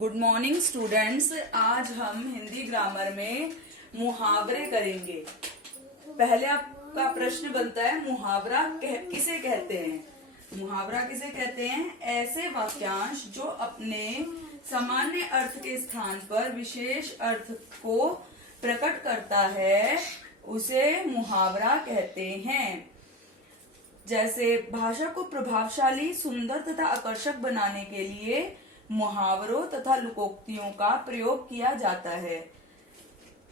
Good morning students. आज हम Hindi grammar में मुहावरे करेंगे। पहले आपका प्रश्न बनता है मुहावरा किसे कहते हैं। मुहावरा किसे कहते हैं? ऐसे वाक्यांश जो अपने सामान्य अर्थ के स्थान पर विशेष अर्थ को प्रकट करता है उसे मुहावरा कहते हैं। जैसे भाषा को प्रभावशाली, सुंदर तथा आकर्षक बनाने के लिए मुहावरों तथा लोकोक्तियों का प्रयोग किया जाता है।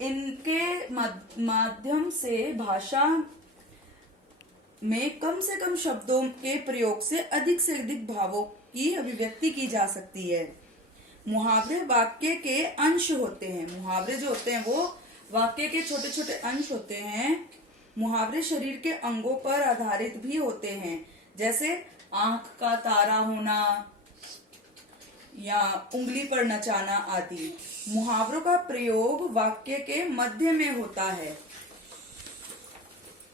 इनके माध्यम से भाषा में कम से कम शब्दों के प्रयोग से अधिक भावों की अभिव्यक्ति की जा सकती है। मुहावरे वाक्य के अंश होते हैं। मुहावरे जो होते हैं वो वाक्य के छोटे छोटे अंश होते हैं। मुहावरे शरीर के अंगों पर आधारित भी होते हैं, जैसे आंख का तारा होना या उंगली पर नचाना आदि। मुहावरों का प्रयोग वाक्य के मध्य में होता है।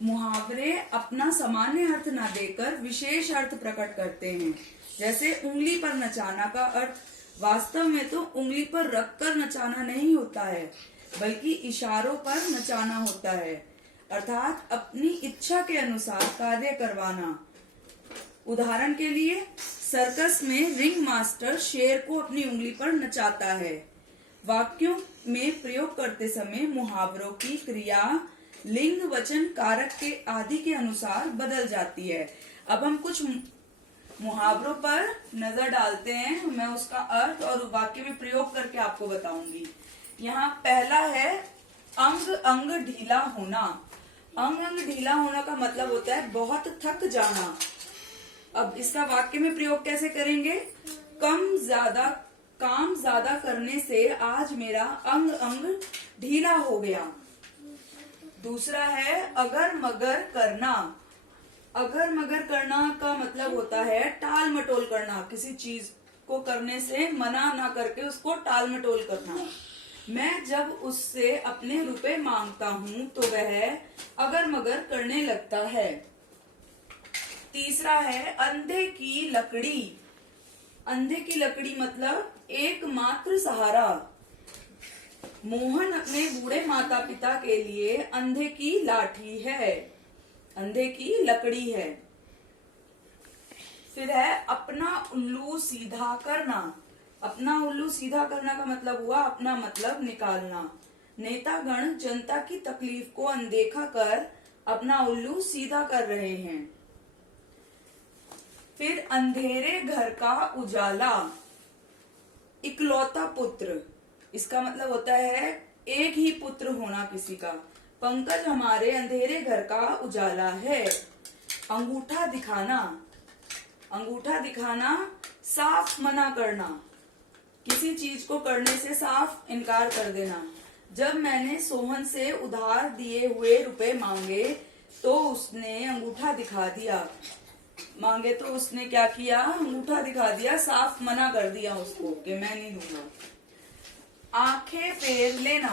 मुहावरे अपना सामान्य अर्थ न देकर विशेष अर्थ प्रकट करते हैं। जैसे उंगली पर नचाना का अर्थ वास्तव में तो उंगली पर रखकर नचाना नहीं होता है, बल्कि इशारों पर नचाना होता है, अर्थात अपनी इच्छा के अनुसार कार्य करवाना। उदाहरण के लिए सर्कस में रिंग मास्टर शेर को अपनी उंगली पर नचाता है। वाक्यों में प्रयोग करते समय मुहावरों की क्रिया लिंग, वचन, कारक के आदि के अनुसार बदल जाती है। अब हम कुछ मुहावरों पर नजर डालते हैं। मैं उसका अर्थ और वाक्य में प्रयोग करके आपको बताऊंगी। यहाँ पहला है अंग अंग ढीला होना। अंग अंग ढीला होना का मतलब होता है बहुत थक जाना। अब इसका वाक्य में प्रयोग कैसे करेंगे? काम ज्यादा करने से आज मेरा अंग अंग ढीला हो गया। दूसरा है अगर मगर करना। अगर मगर करना का मतलब होता है टाल मटोल करना। किसी चीज को करने से मना ना करके उसको टाल मटोल करना। मैं जब उससे अपने रुपए मांगता हूँ तो वह अगर मगर करने लगता है। तीसरा है अंधे की लकड़ी। अंधे की लकड़ी मतलब एकमात्र सहारा। मोहन अपने बूढ़े माता पिता के लिए अंधे की लाठी है, अंधे की लकड़ी है। फिर है अपना उल्लू सीधा करना। अपना उल्लू सीधा करना का मतलब हुआ अपना मतलब निकालना। नेतागण जनता की तकलीफ को अनदेखा कर अपना उल्लू सीधा कर रहे हैं। फिर अंधेरे घर का उजाला। इकलौता पुत्र, इसका मतलब होता है एक ही पुत्र होना किसी का। पंकज हमारे अंधेरे घर का उजाला है। अंगूठा दिखाना। अंगूठा दिखाना साफ मना करना। किसी चीज को करने से साफ इनकार कर देना। जब मैंने सोहन से उधार दिए हुए रुपए मांगे तो उसने अंगूठा दिखा दिया। मांगे तो उसने क्या किया? अंगूठा दिखा दिया, साफ मना कर दिया उसको कि मैं नहीं दूंगा। आंखें फेर लेना।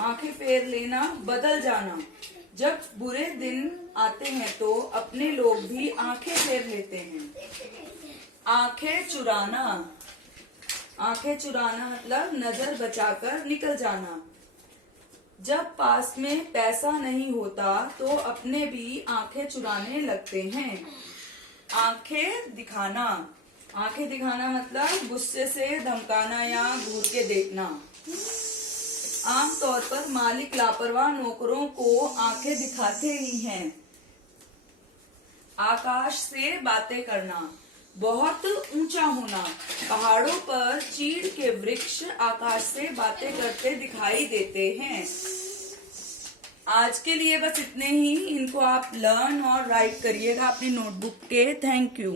आंखें फेर लेना बदल जाना। जब बुरे दिन आते हैं तो अपने लोग भी आंखें फेर लेते हैं। आंखें चुराना। आंखें चुराना मतलब नजर बचाकर निकल जाना। जब पास में पैसा नहीं होता तो अपने भी आंखें चुराने लगते हैं। आंखें दिखाना। आंखें दिखाना मतलब गुस्से से धमकाना या घूर के देखना। आमतौर पर मालिक लापरवाह नौकरों को आंखें दिखाते ही हैं। आकाश से बातें करना। बहुत ऊंचा होना। पहाड़ों पर चीड़ के वृक्ष आकाश से बातें करते दिखाई देते हैं। आज के लिए बस इतने ही। इनको आप लर्न और राइट करिएगा अपनी नोटबुक के। Thank you.